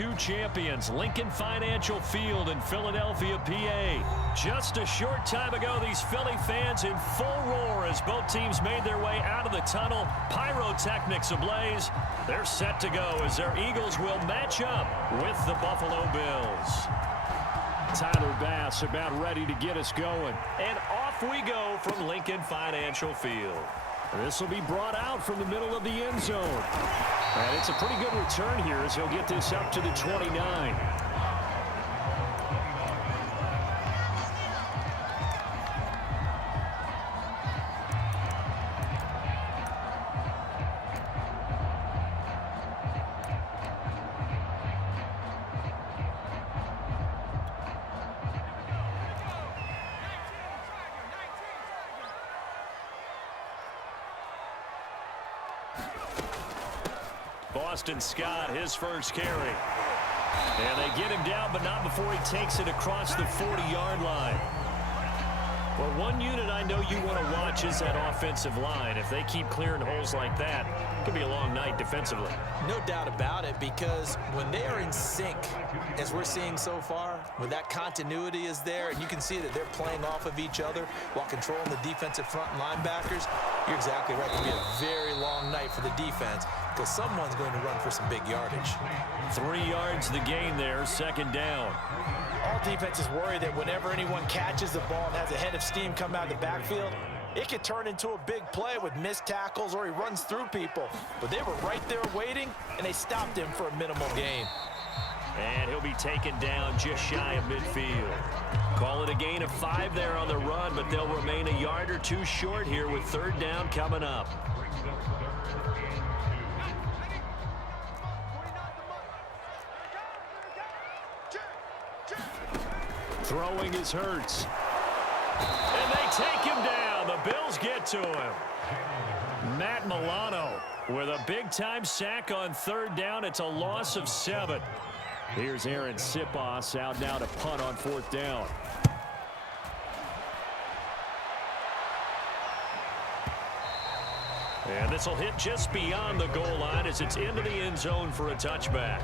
two champions, Lincoln Financial Field in Philadelphia, PA. Just a short time ago, these Philly fans in full roar as both teams made their way out of the tunnel. Pyrotechnics ablaze. They're set to go as their Eagles will match up with the Buffalo Bills. Tyler Bass about ready to get us going. And off we go from Lincoln Financial Field. This will be brought out from the middle of the end zone. And it's a pretty good return here as he'll get this up to the 29. Boston Scott, his first carry. And they get him down, but not before he takes it across the 40-yard line. Well, one unit I know you want to watch is that offensive line. If they keep clearing holes like that, it could be a long night defensively. No doubt about it, because when they are in sync, as we're seeing so far, when that continuity is there, and you can see that they're playing off of each other while controlling the defensive front linebackers, you're exactly right. It could be a very long night for the defense because someone's going to run for some big yardage. 3 yards the gain there, second down. All defenses worry that whenever anyone catches the ball and has a head of steam come out of the backfield, it could turn into a big play with missed tackles or he runs through people. But they were right there waiting, and they stopped him for a minimal gain. And he'll be taken down just shy of midfield. Call it a gain of 5 there on the run, but they'll remain a yard or two short here with third down coming up. Throwing is Hurts. And they take him down. The Bills get to him. Matt Milano with a big-time sack on third down. It's a loss of 7. Here's Aaron Sipos out now to punt on fourth down. And this will hit just beyond the goal line as it's into the end zone for a touchback.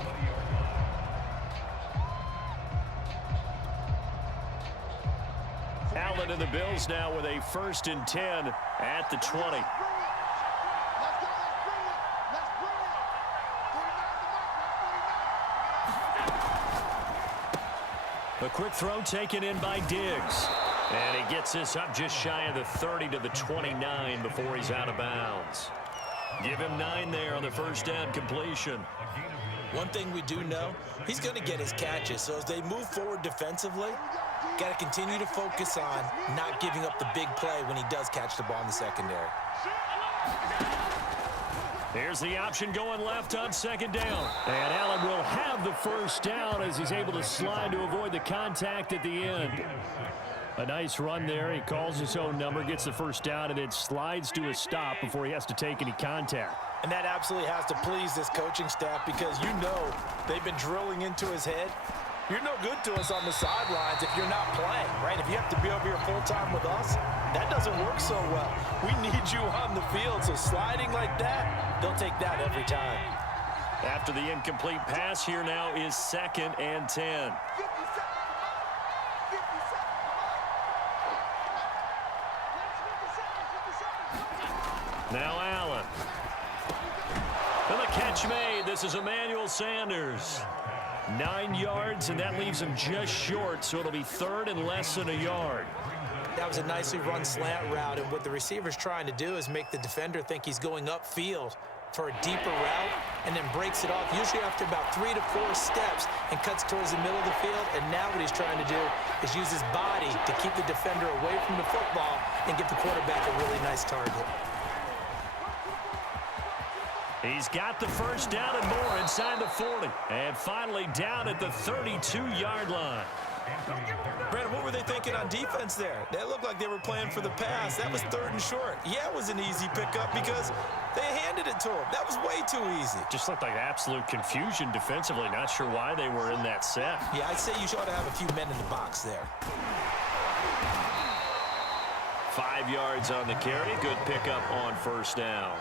Allen and the Bills now with a 1st and 10 at the 20. A quick throw taken in by Diggs. And he gets this up just shy of the 30 to the 29 before he's out of bounds. Give him 9 there on the first down completion. One thing we do know, he's going to get his catches. So as they move forward defensively, got to continue to focus on not giving up the big play when he does catch the ball in the secondary. Here's the option going left on second down. And Allen will have the first down as he's able to slide to avoid the contact at the end. A nice run there. He calls his own number, gets the first down, and then slides to a stop before he has to take any contact. And that absolutely has to please this coaching staff because you know they've been drilling into his head. You're no good to us on the sidelines if you're not playing, right? If you have to be over here full-time with us, that doesn't work so well. We need you on the field, so sliding like that, they'll take that every time. After the incomplete pass, here now is 2nd and 10. Now Allen. And the catch made. This is Emmanuel Sanders. 9 yards, and that leaves him just short, so it'll be 3rd and less than a yard. That was a nicely run slant route, and what the receiver's trying to do is make the defender think he's going upfield for a deeper route and then breaks it off, usually after about 3 to 4 steps, and cuts towards the middle of the field. And now what he's trying to do is use his body to keep the defender away from the football and give the quarterback a really nice target. He's got the first down and more inside the 40. And finally down at the 32-yard line. Brandon, what were they thinking on defense there? They looked like they were playing for the pass. That was 3rd and short. Yeah, it was an easy pickup because they handed it to him. That was way too easy. Just looked like absolute confusion defensively. Not sure why they were in that set. Yeah, I'd say you ought to have a few men in the box there. 5 yards on the carry. Good pickup on first down.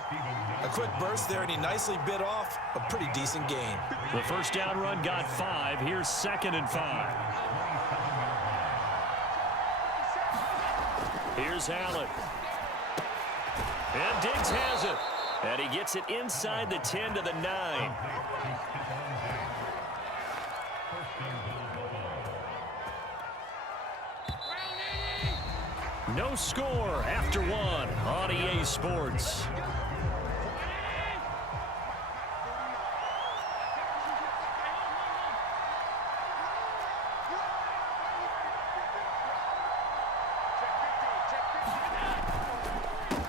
A quick burst there, and he nicely bit off a pretty decent gain. The first down run got 5. Here's 2nd and 5. Here's Allen. And Diggs has it. And he gets it inside the 10 to the 9. No score after 1 on EA Sports.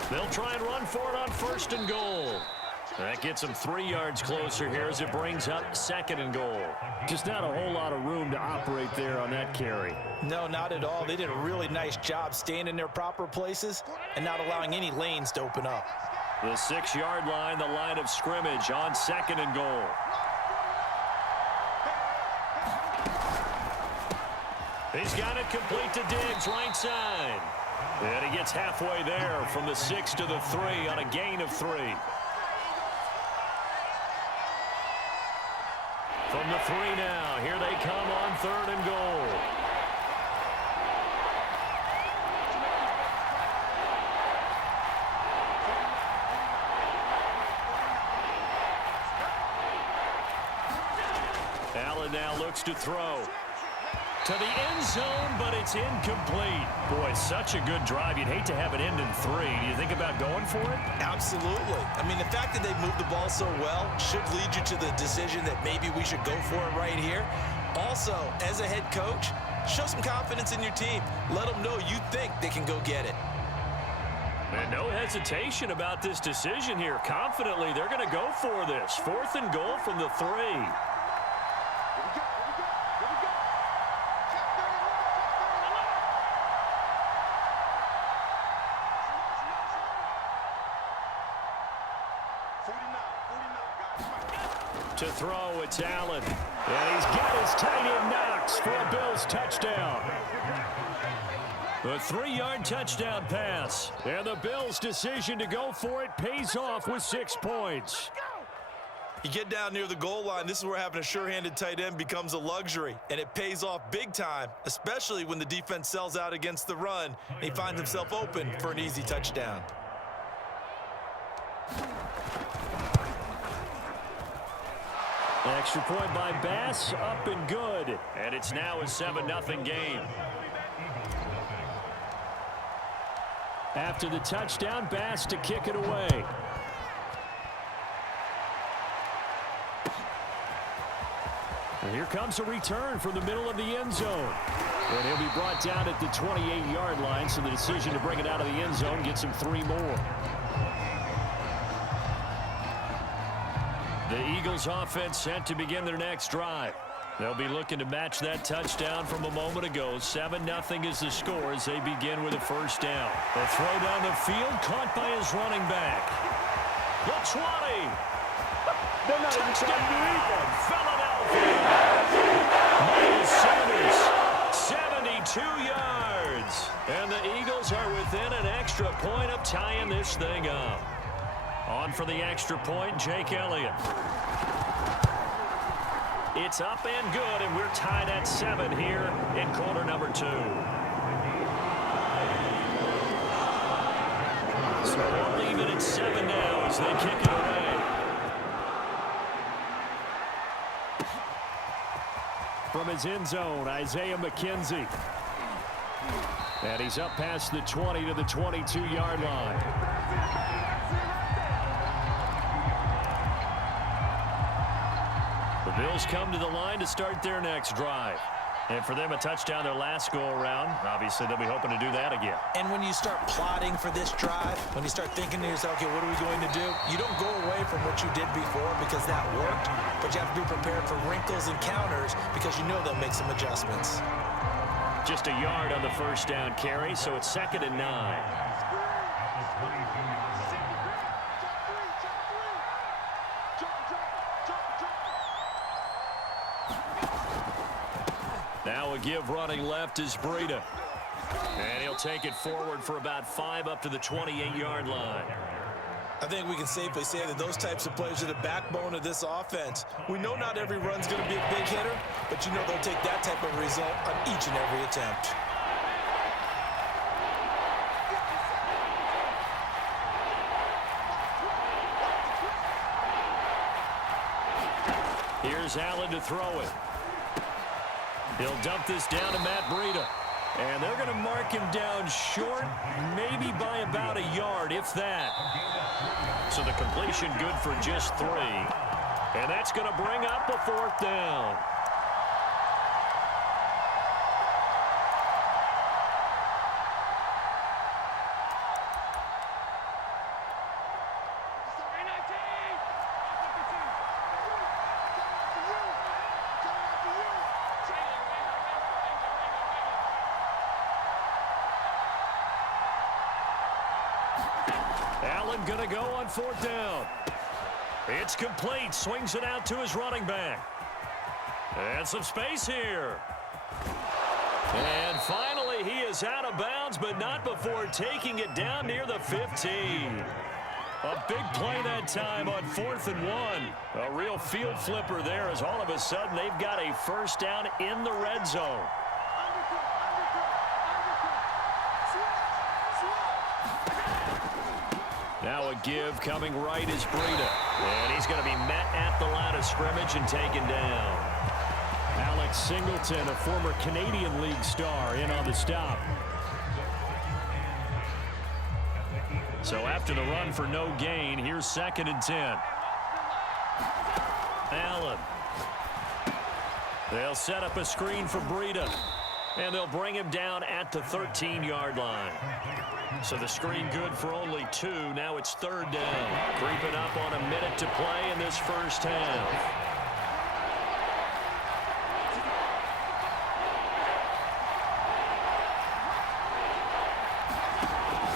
They'll try and run for it on 1st and goal. That gets them 3 yards closer here as it brings up 2nd and goal. Just not a whole lot of room to operate there on that carry. No, not at all. They did a really nice job staying in their proper places and not allowing any lanes to open up. The 6-yard line, the line of scrimmage on 2nd and goal. He's got it complete to Diggs, right side. And he gets halfway there from the 6 to the 3 on a gain of 3. From the 3 now, here they come on 3rd and goal. Allen now looks to throw. To the end zone, but it's incomplete. Boy, such a good drive. You'd hate to have it end in 3. Do you think about going for it? Absolutely. I mean, the fact that they moved the ball so well should lead you to the decision that maybe we should go for it right here. Also, as a head coach, show some confidence in your team. Let them know you think they can go get it. And no hesitation about this decision here. Confidently, they're going to go for this. 4th and goal from the 3. To throw, it's Allen. And he's got his tight end Knox for a Bills touchdown. A 3-yard touchdown pass. And the Bills' decision to go for it pays off with 6 points. You get down near the goal line, this is where having a sure-handed tight end becomes a luxury, and it pays off big time, especially when the defense sells out against the run, and he finds himself open for an easy touchdown. Extra point by Bass, up and good. And it's now a 7-0 game. After the touchdown, Bass to kick it away. And here comes a return from the middle of the end zone. And he'll be brought down at the 28-yard line, so the decision to bring it out of the end zone gets him 3 more. The Eagles offense set to begin their next drive. They'll be looking to match that touchdown from a moment ago. 7-0 is the score as they begin with a first down. The throw down the field, caught by his running back. The 20. Touchdown, Philadelphia. Miles Sanders, 72 yards. And the Eagles are within an extra point of tying this thing up. On for the extra point, Jake Elliott. It's up and good, and we're tied at 7 here in quarter number 2. So we'll leave it at 7 now as they kick it away. From his end zone, Isaiah McKenzie. And he's up past the 20 to the 22-yard line. The Bills come to the line to start their next drive. And for them, a touchdown their last go-around. Obviously, they'll be hoping to do that again. And when you start plotting for this drive, when you start thinking to yourself, okay, what are we going to do? You don't go away from what you did before because that worked, but you have to be prepared for wrinkles and counters because you know they'll make some adjustments. Just a yard on the first down carry, so it's 2nd and 9. Now a give running left is Breida. And he'll take it forward for about 5 up to the 28-yard line. I think we can safely say that those types of players are the backbone of this offense. We know not every run's going to be a big hitter, but you know they'll take that type of result on each and every attempt. Here's Allen to throw it. He'll dump this down to Matt Breida. And they're going to mark him down short, maybe by about a yard, if that. So the completion good for just 3. And that's going to bring up a 4th down. Allen going to go on 4th down. It's complete. Swings it out to his running back. And some space here. And finally, he is out of bounds, but not before taking it down near the 15. A big play that time on 4th and 1. A real field flipper there as all of a sudden they've got a 1st down in the red zone. Now a give coming right is Breida. And he's going to be met at the line of scrimmage and taken down. Alex Singleton, a former Canadian League star, in on the stop. So after the run for no gain, here's 2nd and 10. Allen. They'll set up a screen for Breida. And they'll bring him down at the 13-yard line. So the screen good for only 2. Now it's 3rd down. Creeping up on a minute to play in this first half.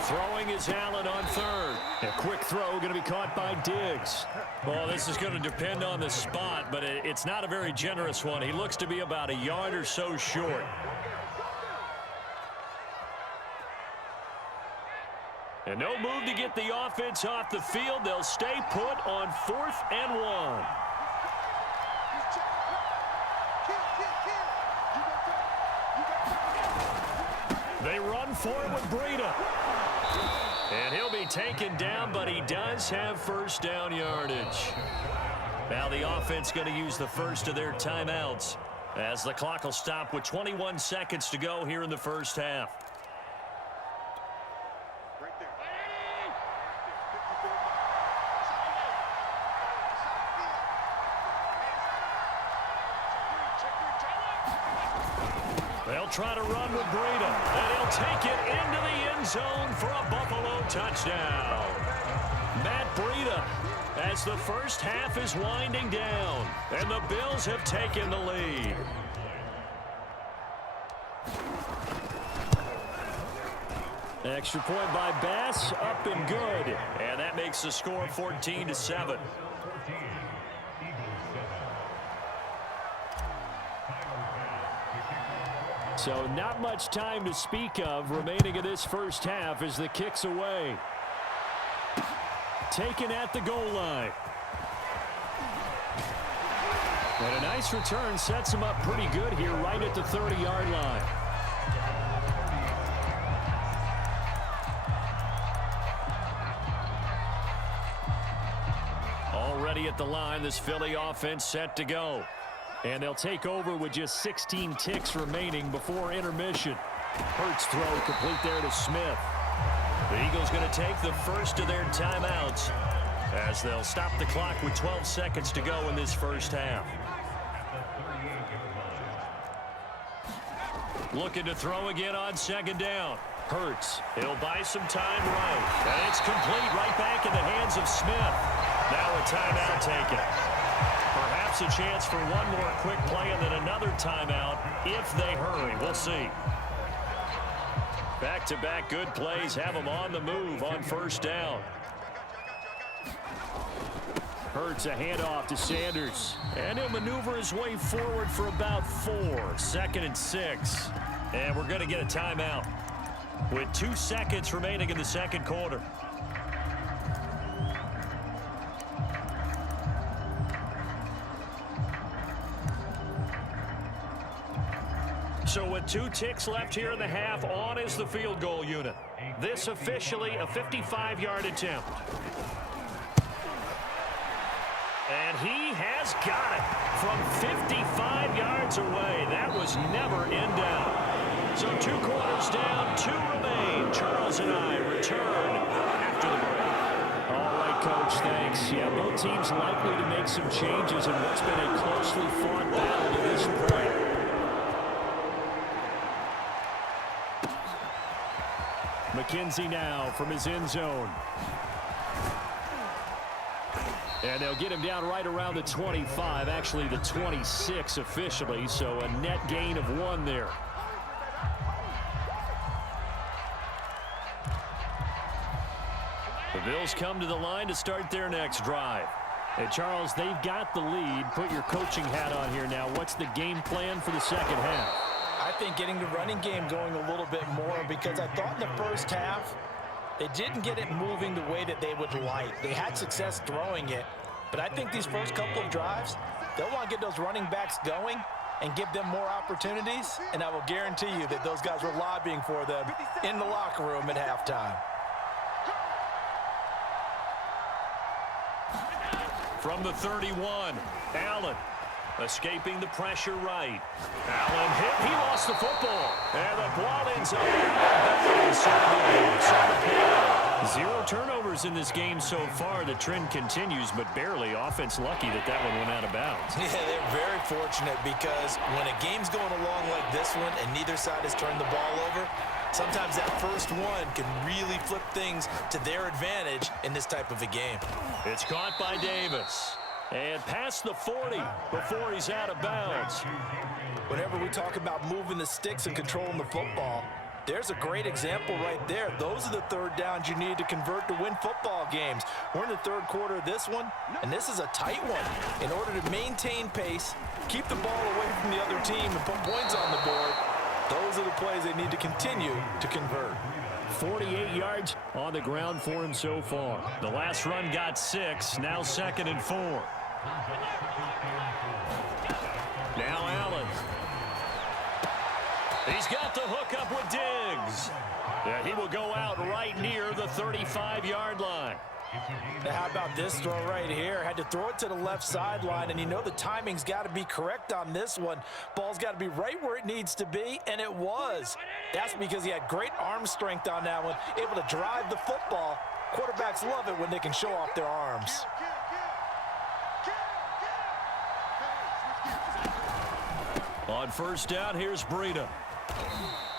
Throwing is Allen on 3rd. A quick throw going to be caught by Diggs. Well, this is going to depend on the spot, but it's not a very generous one. He looks to be about a yard or so short. And no move to get the offense off the field. They'll stay put on 4th and 1. They run forward with Breida. And he'll be taken down, but he does have 1st down yardage. Now the offense going to use the first of their timeouts as the clock will stop with 21 seconds to go here in the first half. They'll try to run with Breida, and he'll take it into the end zone for a Buffalo touchdown. Matt Breida, as the first half is winding down, and the Bills have taken the lead. Extra point by Bass, up and good, and that makes the score 14-7. So not much time to speak of remaining in this first half as the kick's away. Taken at the goal line. And a nice return sets him up pretty good here right at the 30-yard line. Already at the line, this Philly offense set to go. And they'll take over with just 16 ticks remaining before intermission. Hurts throw complete there to Smith. The Eagles going to take the first of their timeouts as they'll stop the clock with 12 seconds to go in this first half. Looking to throw again on 2nd down. Hurts. He'll buy some time right. And it's complete right back in the hands of Smith. Now a timeout taken. Perhaps a chance for one more quick play and then another timeout if they hurry. We'll see. Back-to-back good plays have them on the move on 1st down. Hurts a handoff to Sanders. And he'll maneuver his way forward for about 4. 2nd and 6. And we're going to get a timeout. with 2 seconds remaining in the second quarter. So with 2 ticks left here in the half, on is the field goal unit. This officially a 55-yard attempt. And he has got it from 55 yards away. That was never in doubt. So 2 quarters down, 2 remain. Charles and I return after the break. All right, Coach, thanks. Yeah, both teams likely to make some changes in what's been a closely fought battle to this point. McKenzie now from his end zone. And they'll get him down right around the 25, actually the 26 officially, so a net gain of 1 there. The Bills come to the line to start their next drive. And Charles, they've got the lead. Put your coaching hat on here now. What's the game plan for the second half? I think getting the running game going a little bit more, because I thought in the first half they didn't get it moving the way that they would like. They had success throwing it, but I think these first couple of drives, they'll want to get those running backs going and give them more opportunities, and I will guarantee you that those guys were lobbying for them in the locker room at halftime. From the 31, Allen escaping the pressure right. Allen hit. He lost the football. And the ball ends up back. 0 turnovers in this game so far. The trend continues, but barely. Offense lucky that one went out of bounds. Yeah, they're very fortunate, because when a game's going along like this one and neither side has turned the ball over, sometimes that first one can really flip things to their advantage in this type of a game. It's caught by Davis. And past the 40 before he's out of bounds. Whenever we talk about moving the sticks and controlling the football, there's a great example right there. Those are the third downs you need to convert to win football games. We're in the third quarter of this one, and this is a tight one. In order to maintain pace, keep the ball away from the other team, and put points on the board, those are the plays they need to continue to convert. 48 yards on the ground for him so far. The last run got 6, now 2nd and 4. Now Allen. He's got the hook up with Diggs. And he will go out right near the 35-yard line. Now how about this throw right here? Had to throw it to the left sideline, and you know the timing's got to be correct on this one. Ball's got to be right where it needs to be, and it was. That's because he had great arm strength on that one, able to drive the football. Quarterbacks love it when they can show off their arms. On first down, here's Breida.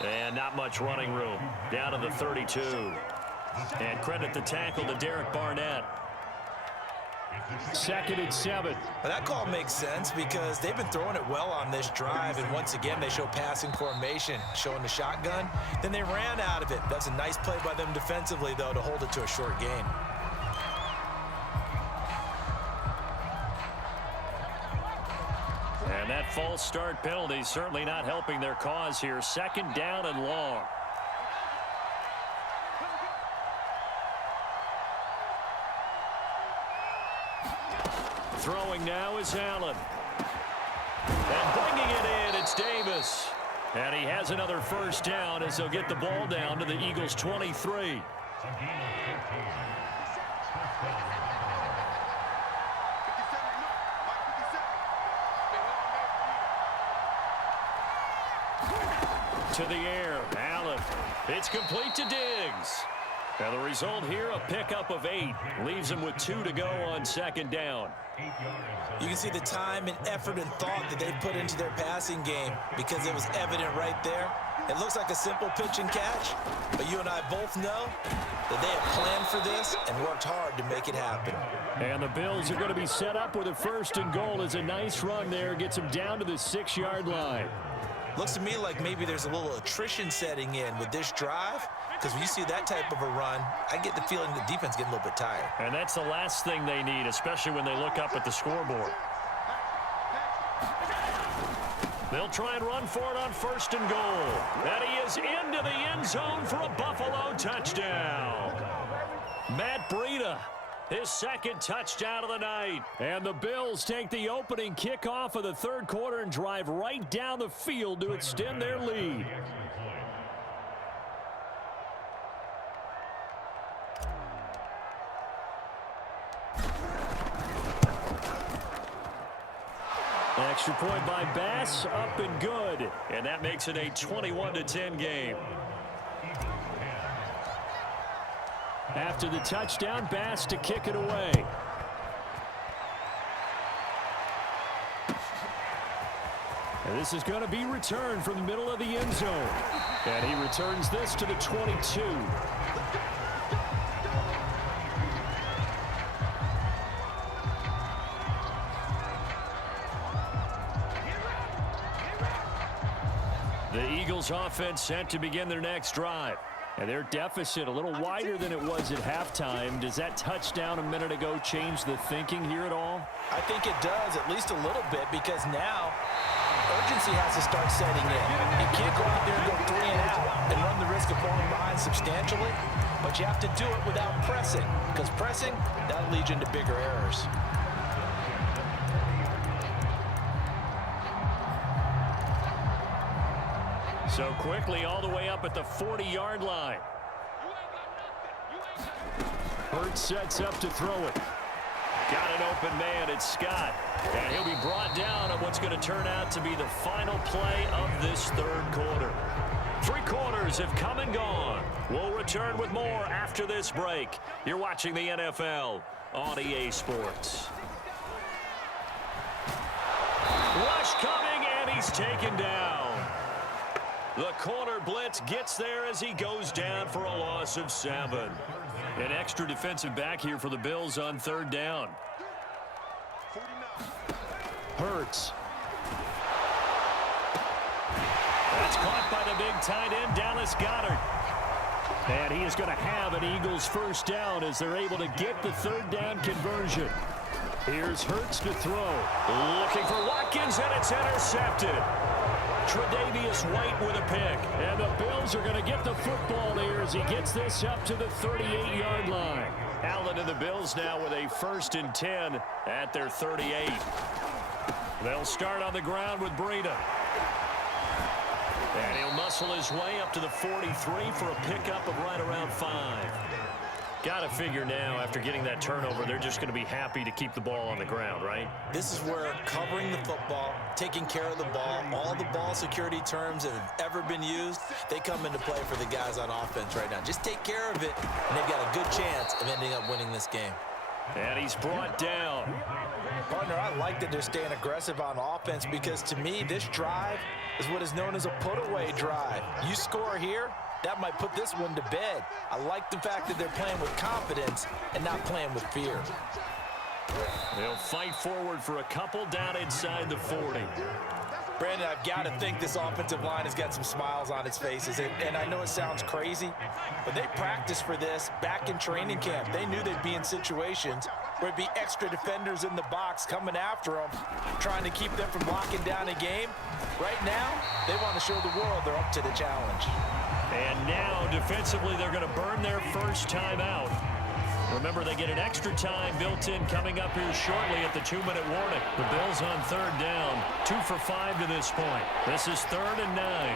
And not much running room. Down to the 32. And credit the tackle to Derek Barnett. 2nd and 7. Now that call makes sense, because they've been throwing it well on this drive, and once again they show passing formation, showing the shotgun. Then they ran out of it. That's a nice play by them defensively, though, to hold it to a short gain. And that false start penalty certainly not helping their cause here. 2nd down and long. Throwing now is Allen. And bringing it in, it's Davis. And he has another first down as they'll get the ball down to the Eagles' 23. To the air, Allen. It's complete to Diggs. And the result here, a pickup of 8. Leaves him with 2 to go on 2nd down. You can see the time and effort and thought that they put into their passing game, because it was evident right there. It looks like a simple pitch and catch, but you and I both know that they have planned for this and worked hard to make it happen. And the Bills are going to be set up with a 1st and goal. As a nice run there gets them down to the 6-yard line. Looks to me like maybe there's a little attrition setting in with this drive, because when you see that type of a run, I get the feeling the defense getting a little bit tired. And that's the last thing they need, especially when they look up at the scoreboard. They'll try and run for it on 1st and goal. And he is into the end zone for a Buffalo touchdown. Matt Breida, his 2nd touchdown of the night. And the Bills take the opening kickoff of the 3rd quarter and drive right down the field to extend their lead. Extra point by Bass, up and good. And that makes it a 21-10 game. After the touchdown, Bass to kick it away. And this is going to be returned from the middle of the end zone. And he returns this to the 22. The Eagles offense set to begin their next drive. And their deficit a little wider than it was at halftime. Does that touchdown a minute ago change the thinking here at all? I think it does, at least a little bit, because now urgency has to start setting in. You can't go out there and go 3 and out and run the risk of falling behind substantially, but you have to do it without pressing, because pressing, that leads you into bigger errors. So quickly all the way up at the 40-yard line. Hurts sets up to throw it. Got an open man, it's Scott. And he'll be brought down on what's going to turn out to be the final play of this 3rd quarter. 3 quarters have come and gone. We'll return with more after this break. You're watching the NFL on EA Sports. Rush coming, and he's taken down. The corner blitz gets there as he goes down for a loss of 7. An extra defensive back here for the Bills on 3rd down. Hurts. That's caught by the big tight end, Dallas Goedert. And he is going to have an Eagles 1st down as they're able to get the 3rd down conversion. Here's Hurts to throw. Looking for Watkins, and it's intercepted. Tre'Davious White with a pick. And the Bills are going to get the football here as he gets this up to the 38-yard line. Allen and the Bills now with a 1st and 10 at their 38. They'll start on the ground with Breida. And he'll muscle his way up to the 43 for a pickup of right around 5. Got to figure now, after getting that turnover, they're just going to be happy to keep the ball on the ground, right? This is where covering the football, taking care of the ball, all the ball security terms that have ever been used, they come into play for the guys on offense right now. Just take care of it, and they've got a good chance of ending up winning this game. And he's brought down. Partner, I like that they're staying aggressive on offense because, to me, this drive is what is known as a put-away drive. You score here, that might put this one to bed. I like the fact that they're playing with confidence and not playing with fear. They'll fight forward for a couple down inside the 40. Brandon, I've got to think this offensive line has got some smiles on its faces. And I know it sounds crazy, but they practiced for this back in training camp. They knew they'd be in situations where it'd be extra defenders in the box coming after them, trying to keep them from locking down a game. Right now, they want to show the world they're up to the challenge. And now, defensively, they're going to burn their first timeout. Remember, they get an extra time built in coming up here shortly at the 2-minute warning. The Bills on 3rd down, 2 for 5 to this point. This is 3rd and 9.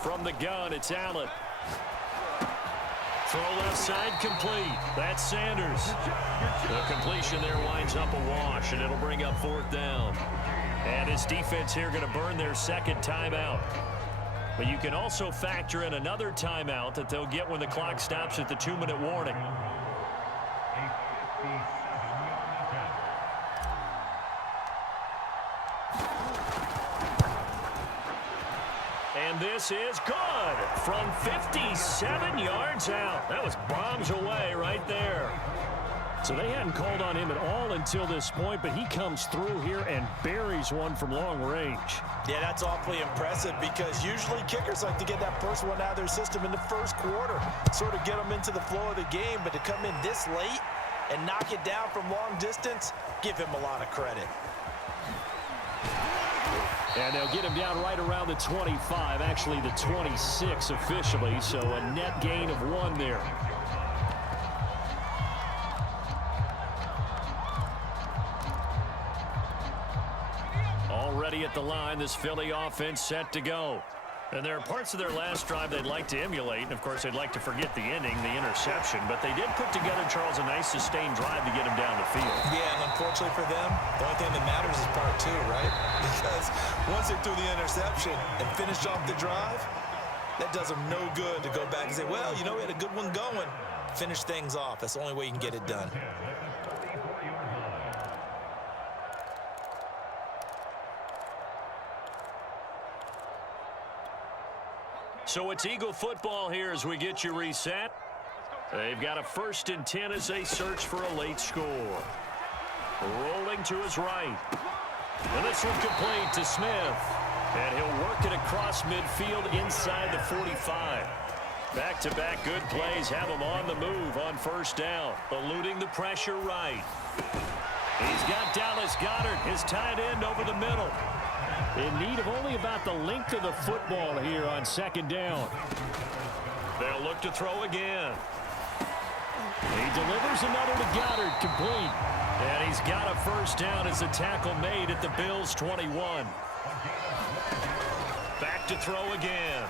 From the gun, it's Allen. Throw left side complete. That's Sanders. The completion there winds up a wash, and it'll bring up 4th down. And his defense here going to burn their 2nd timeout. But you can also factor in another timeout that they'll get when the clock stops at the 2-minute warning. And this is good from 57 yards out. That was bombs away right there. So they hadn't called on him at all until this point, but he comes through here and buries one from long range. Yeah, that's awfully impressive because usually kickers like to get that first one out of their system in the first quarter, sort of get them into the flow of the game, but to come in this late and knock it down from long distance, give him a lot of credit. And they'll get him down right around the 25, actually the 26 officially, so a net gain of 1 there. Already at the line, this Philly offense set to go. And there are parts of their last drive they'd like to emulate. And, of course, they'd like to forget the inning, the interception. But they did put together, Charles, a nice sustained drive to get him down the field. Yeah, and unfortunately for them, the only thing that matters is part 2, right? Because once they threw the interception and finished off the drive, that does them no good to go back and say, well, you know, we had a good one going. Finish things off. That's the only way you can get it done. So it's Eagle football here as we get you reset. They've got a 1st and 10 as they search for a late score. Rolling to his right. And this one complete to Smith. And he'll work it across midfield inside the 45. Back-to-back good plays have him on the move on 1st down. Eluding the pressure right. He's got Dallas Goedert, his tight end, over the middle. In need of only about the length of the football here on 2nd down. They'll look to throw again. He delivers another to Goddard, complete. And he's got a 1st down as a tackle made at the Bills' 21. Back to throw again.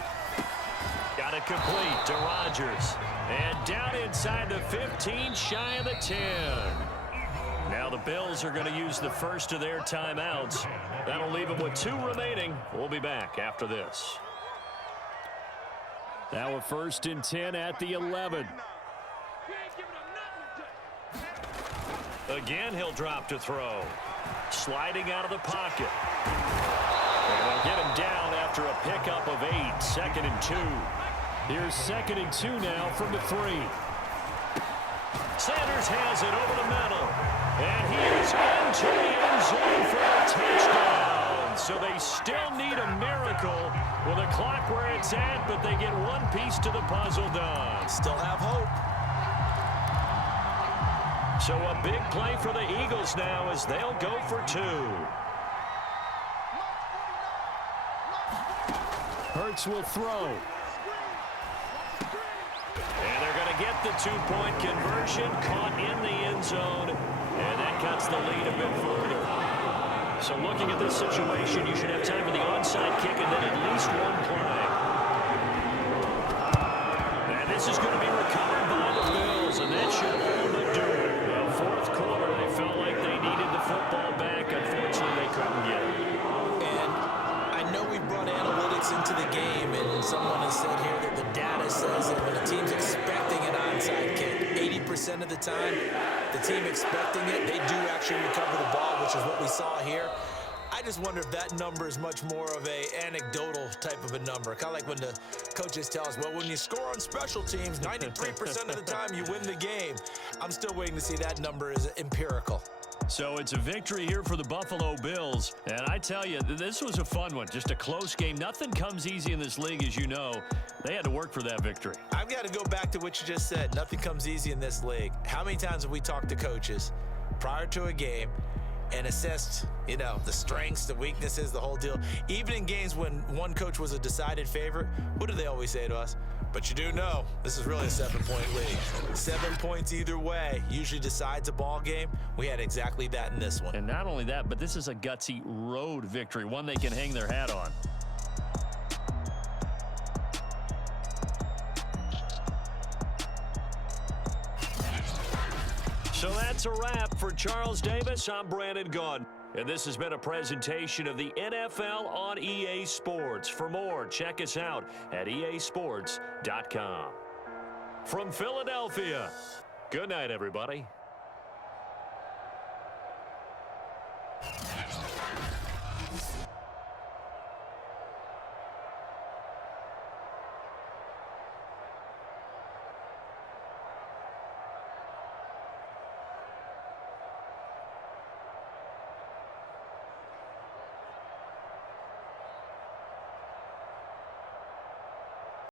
Got it complete to Rodgers. And down inside the 15, shy of the 10. Now the Bills are going to use the first of their timeouts. That'll leave them with 2 remaining. We'll be back after this. Now a 1st and 10 at the 11. Again, he'll drop to throw. Sliding out of the pocket. And they'll get him down after a pickup of 8. 2nd and 2. Here's 2nd and 2 now from the 3. Sanders has it over the middle. And he is into the end zone for a touchdown. So they still need a miracle with the clock where it's at, but they get one piece to the puzzle done. Still have hope. So a big play for the Eagles now as they'll go for 2. Hurts will throw. And they're going to get the 2-point conversion, caught in the end zone, and that cuts the lead a bit further. So looking at this situation, you should have time for the onside kick and then at least 1 play. And this is going to be recovered by the Bills, and that should all but do it. Well, 4th quarter, they felt like they needed the football back. Unfortunately, they couldn't get it. And I know we brought analytics into the game, and someone has said here that the data says that when a team's expecting an onside kick, 80% of the time, the team expecting it, they do actually recover the ball, which is what we saw here. I just wonder if that number is much more of a anecdotal type of a number. Kind of like when the coaches tell us, well, when you score on special teams, 93% of the time you win the game. I'm still waiting to see that number is empirical. So it's a victory here for the Buffalo Bills. And I tell you, this was a fun one. Just a close game. Nothing comes easy in this league, as you know. They had to work for that victory. I've got to go back to what you just said. Nothing comes easy in this league. How many times have we talked to coaches prior to a game and assessed, you know, the strengths, the weaknesses, the whole deal? Even in games when one coach was a decided favorite, what do they always say to us? But you do know this is really a 7-point league. 7 points either way usually decides a ball game. We had exactly that in this one. And not only that, but this is a gutsy road victory, one they can hang their hat on. So that's a wrap for Charles Davis. I'm Brandon Gaudin. And this has been a presentation of the NFL on EA Sports. For more, check us out at easports.com. From Philadelphia, good night, everybody.